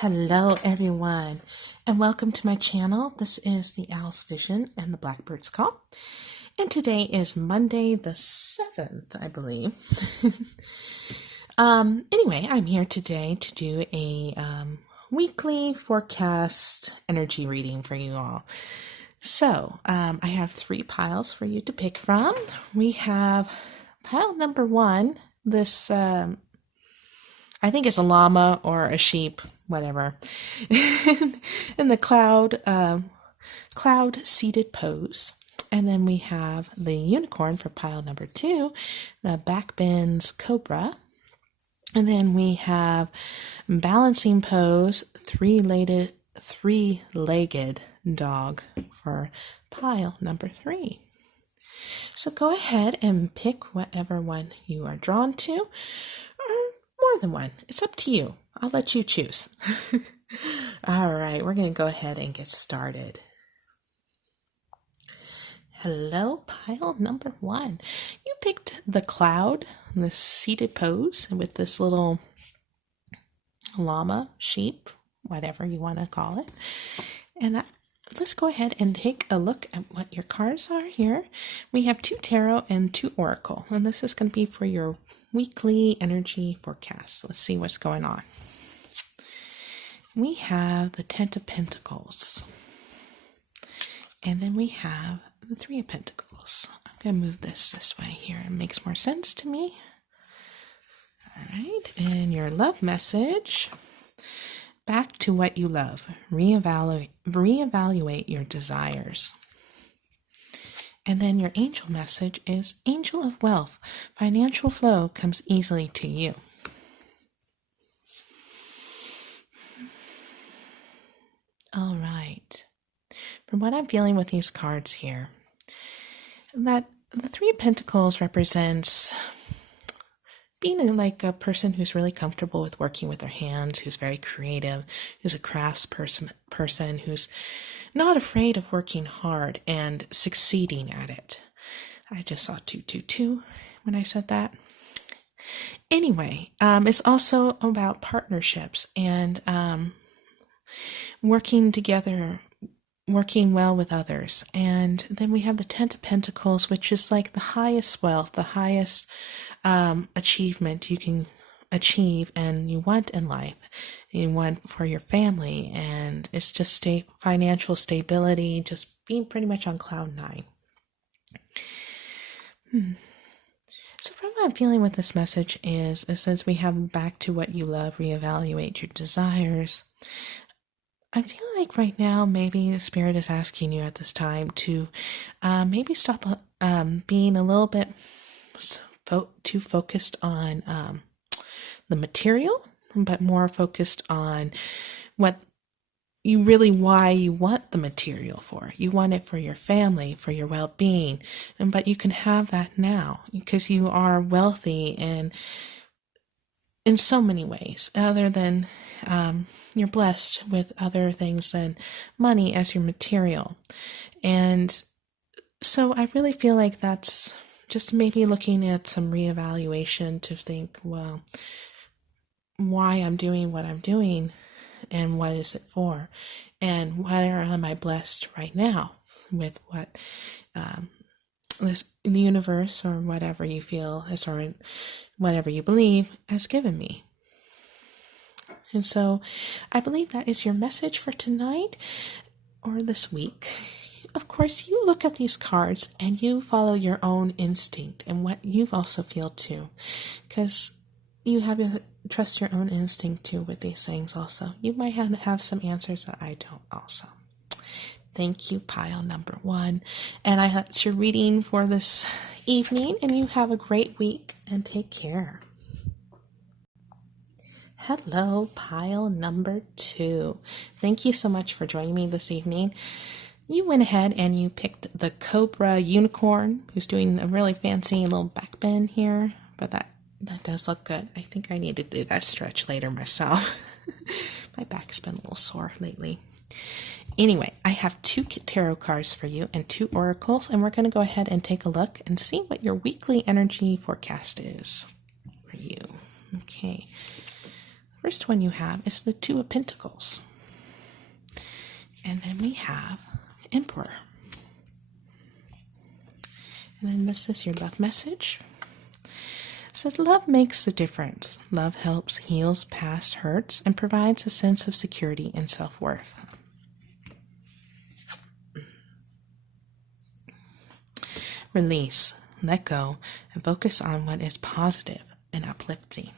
Hello everyone and welcome to my channel. This is the Owl's Vision and the Blackbird's Call, and today is Monday the 7th, I believe. Anyway, I'm here today to do a weekly forecast energy reading for you all. So I have 3 piles for you to pick from. We have pile number 1, this I think it's a llama or a sheep, whatever, in the cloud seated pose. And then we have the unicorn for pile number 2, the backbends cobra. And then we have balancing pose, three-legged dog for pile number 3. So go ahead and pick whatever one you are drawn to, or more than one. It's up to you. I'll let you choose. All right, we're going to go ahead and get started. Hello, pile number 1. You picked the cloud, the seated pose with this little llama, sheep, whatever you want to call it. And let's go ahead and take a look at what your cards are here. We have 2 tarot and 2 oracle, and this is going to be for your weekly energy forecast. Let's see what's going on. We have the 10 of Pentacles, and then we have the 3 of Pentacles. I'm going to move this way here. It makes more sense to me. All right, and your love message: back to what you love. Reevaluate your desires. And then your angel message is angel of wealth. Financial flow comes easily to you. All right. From what I'm feeling with these cards here, that the 3 of Pentacles represents being like a person who's really comfortable with working with their hands, who's very creative, who's a crafts person who's not afraid of working hard and succeeding at it. I just saw 222 when I said that. Anyway, it's also about partnerships and working together, working well with others. And then we have the 10 of Pentacles, which is like the highest wealth, the highest achievement you can achieve and you want in life. You want for your family, and it's just financial stability, just being pretty much on cloud 9. So from what I'm feeling with this message is, it says we have back to what you love, reevaluate your desires. I feel like right now maybe the Spirit is asking you at this time to maybe stop being a little bit too focused on the material, but more focused on what you really, why you want the material for. You want it for your family, for your well-being, but you can have that now because you are wealthy and in so many ways, other than you're blessed with other things than money as your material. And so I really feel like that's just maybe looking at some reevaluation to think, well, why I'm doing what I'm doing and what is it for, and where am I blessed right now with what the universe or whatever you feel is, or whatever you believe has given me. And so I believe that is your message for tonight or this week. Of course, you look at these cards and you follow your own instinct and what you also feel too, because you have to trust your own instinct too with these things also. You might have some answers that I don't also. Thank you, pile number 1. And that's your reading for this evening, and you have a great week and take care. Hello, pile number 2. Thank you so much for joining me this evening. You went ahead and you picked the Cobra Unicorn, who's doing a really fancy little back bend here, but that does look good. I think I need to do that stretch later myself. My back's been a little sore lately. Anyway, I have 2 tarot cards for you and 2 oracles, and we're going to go ahead and take a look and see what your weekly energy forecast is for you. Okay. First one you have is the Two of Pentacles. And then we have the Emperor. And then this is your love message. It says, love makes a difference. Love helps, heals past hurts, and provides a sense of security and self-worth. Release, let go, and focus on what is positive and uplifting.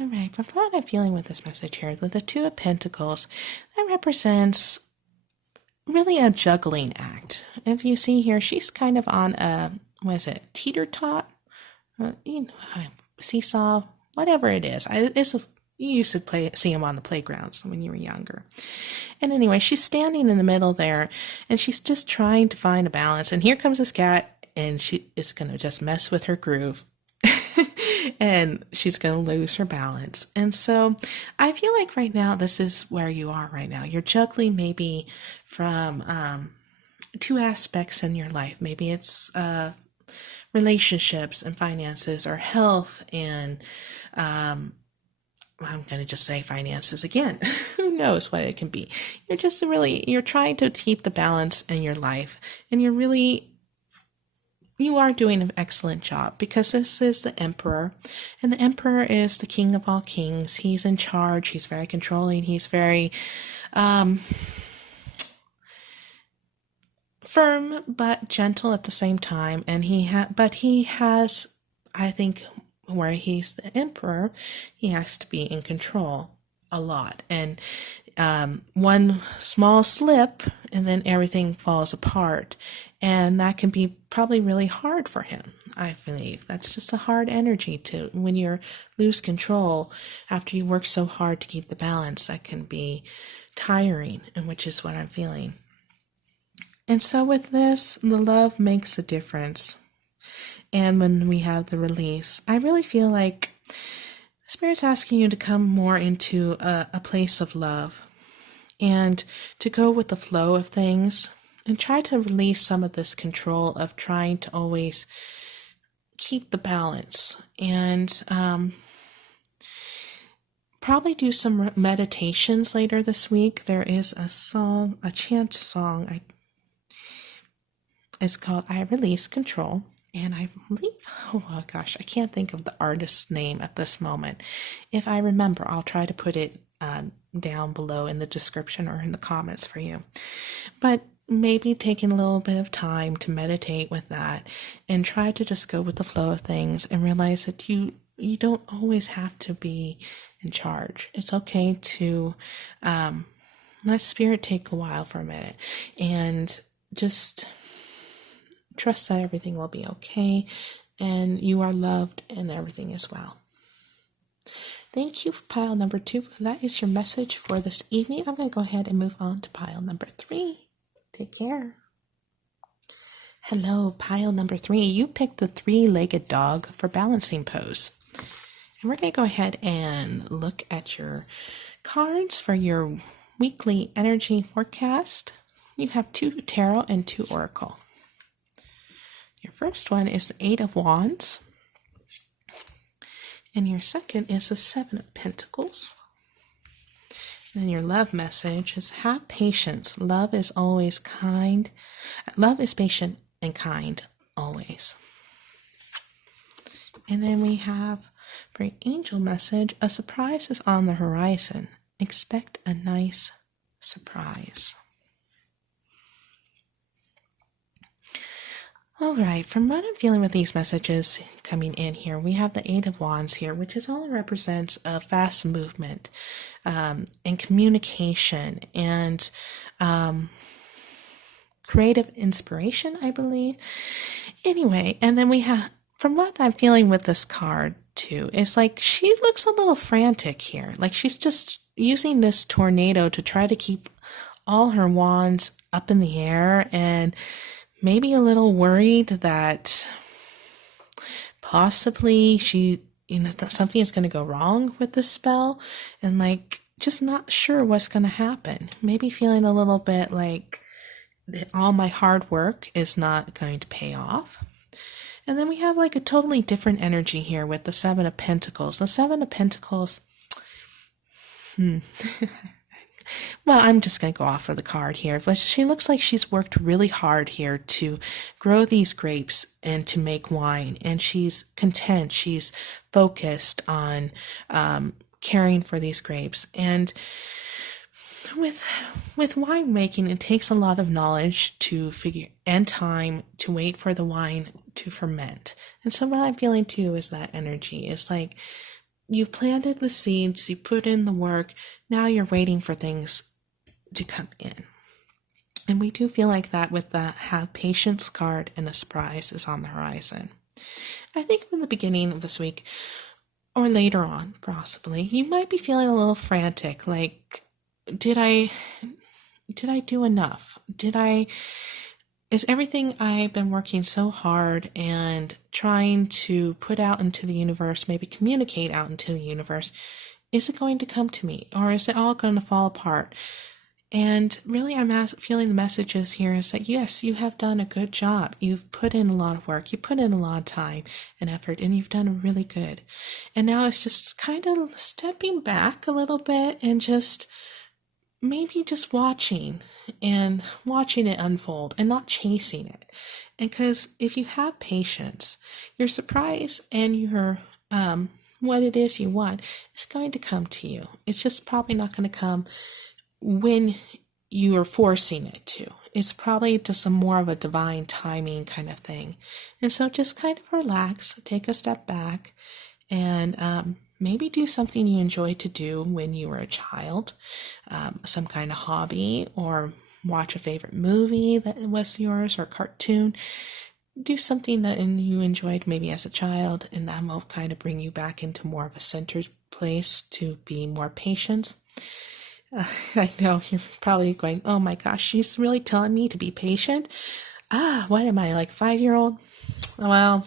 All right, from what I'm feeling with this message here, with the Two of Pentacles, that represents really a juggling act. If you see here, she's kind of on a, teeter-tot? Seesaw? Whatever it is. You used to see them on the playgrounds when you were younger. And anyway, she's standing in the middle there, and she's just trying to find a balance. And here comes this cat, and she is going to just mess with her groove. And she's going to lose her balance. And so I feel like right now, this is where you are right now. You're juggling maybe from two aspects in your life. Maybe it's relationships and finances, or health and I'm going to just say finances again. Who knows what it can be? You're trying to keep the balance in your life, and you are doing an excellent job, because this is the Emperor, and the Emperor is the king of all kings. He's in charge. He's very controlling. He's very firm but gentle at the same time. And he has, I think, where he's the Emperor, he has to be in control a lot. And one small slip, and then everything falls apart. And that can be probably really hard for him, I believe. That's just a hard energy when you lose control after you work so hard to keep the balance. That can be tiring, and which is what I'm feeling. And so with this, the love makes a difference. And when we have the release, I really feel like Spirit's asking you to come more into a place of love, and to go with the flow of things, and try to release some of this control of trying to always keep the balance. And probably do some meditations later this week. There is a chant song. It's called I Release Control. And I believe, oh gosh, I can't think of the artist's name at this moment. If I remember, I'll try to put it down below in the description or in the comments for you. But maybe taking a little bit of time to meditate with that, and try to just go with the flow of things, and realize that you don't always have to be in charge. It's okay to let Spirit take a while for a minute, and just trust that everything will be okay, and you are loved, and everything is well. Thank you for pile number 2. That is your message for this evening. I'm going to go ahead and move on to pile number 3. Take care. Hello, pile number 3. You picked the 3-legged dog for balancing pose. And we're going to go ahead and look at your cards for your weekly energy forecast. You have 2 tarot and 2 oracle. Your first one is the 8 of Wands. And your second is the 7 of Pentacles. And then your love message is have patience. Love is always kind. Love is patient and kind always. And then we have for your angel message, a surprise is on the horizon. Expect a nice surprise. All right, from what I'm feeling with these messages coming in here, we have the 8 of Wands here, which is all it represents a fast movement and communication and creative inspiration, I believe. Anyway, and then we have, from what I'm feeling with this card too, it's like she looks a little frantic here. Like she's just using this tornado to try to keep all her wands up in the air, and maybe a little worried that possibly something is going to go wrong with this spell, and like just not sure what's going to happen. Maybe feeling a little bit like all my hard work is not going to pay off. And then we have like a totally different energy here with the Seven of Pentacles. The Seven of Pentacles, well, I'm just going to go off for the card here. But she looks like she's worked really hard here to grow these grapes and to make wine. And she's content. She's focused on caring for these grapes. And with winemaking, it takes a lot of knowledge to figure and time to wait for the wine to ferment. And so what I'm feeling too is that energy. It's like you've planted the seeds, you put in the work, now you're waiting for things to come in. And we do feel like that with the have patience card, and a surprise is on the horizon. I think in the beginning of this week, or later on, possibly, you might be feeling a little frantic, like, did I do enough? Is everything I've been working so hard and trying to put out into the universe, maybe communicate out into the universe, is it going to come to me, or is it all going to fall apart? And really, I'm feeling the messages here is that yes, you have done a good job. You've put in a lot of work. You put in a lot of time and effort, and you've done really good. And now it's just kind of stepping back a little bit and just maybe just watching it unfold and not chasing it. And because if you have patience, your surprise and your what it is you want is going to come to you. It's just probably not going to come when you are forcing it to. It's probably just a more of a divine timing kind of thing. And so just kind of relax, take a step back, and maybe do something you enjoyed to do when you were a child, some kind of hobby, or watch a favorite movie that was yours, or cartoon. Do something that you enjoyed maybe as a child, and that will kind of bring you back into more of a centered place to be more patient. I know you're probably going, oh my gosh, she's really telling me to be patient. What am I, like 5-year-old? Well,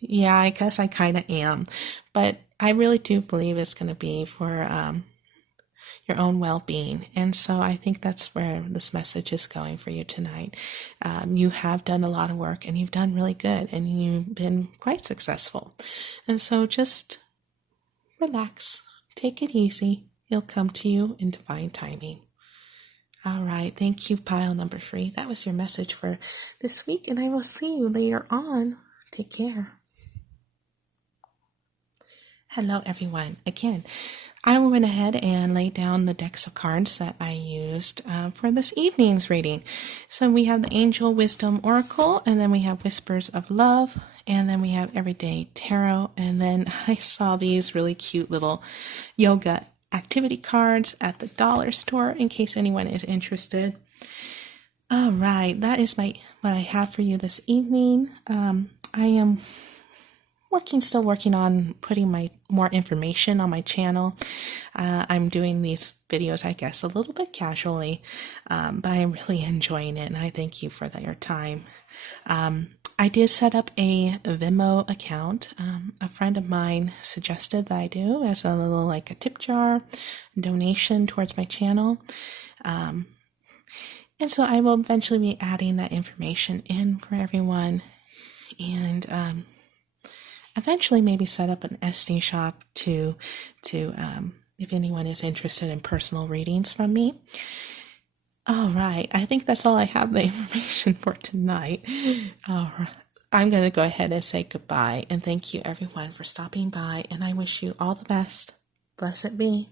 yeah, I guess I kind of am, but I really do believe it's going to be for your own well-being. And so I think that's where this message is going for you tonight. You have done a lot of work, and you've done really good, and you've been quite successful. And so just relax, take it easy. It'll come to you in divine timing. All right. Thank you, pile number 3. That was your message for this week, and I will see you later on. Take care. Hello, everyone. Again, I went ahead and laid down the decks of cards that I used for this evening's reading. So we have the Angel Wisdom Oracle, and then we have Whispers of Love, and then we have Everyday Tarot, and then I saw these really cute little yoga activity cards at the dollar store in case anyone is interested. All right, that is what I have for you this evening. I am still working on putting more information on my channel. I'm doing these videos, I guess, a little bit casually, but I'm really enjoying it, and I thank you for your time. I did set up a Venmo account. A friend of mine suggested that I do as a little, like a tip jar donation towards my channel. And so I will eventually be adding that information in for everyone, and eventually maybe set up an SD shop to if anyone is interested in personal readings from me. All right, I think that's all I have the information for tonight. All right. I'm going to go ahead and say goodbye, and thank you everyone for stopping by, and I wish you all the best. Blessed be.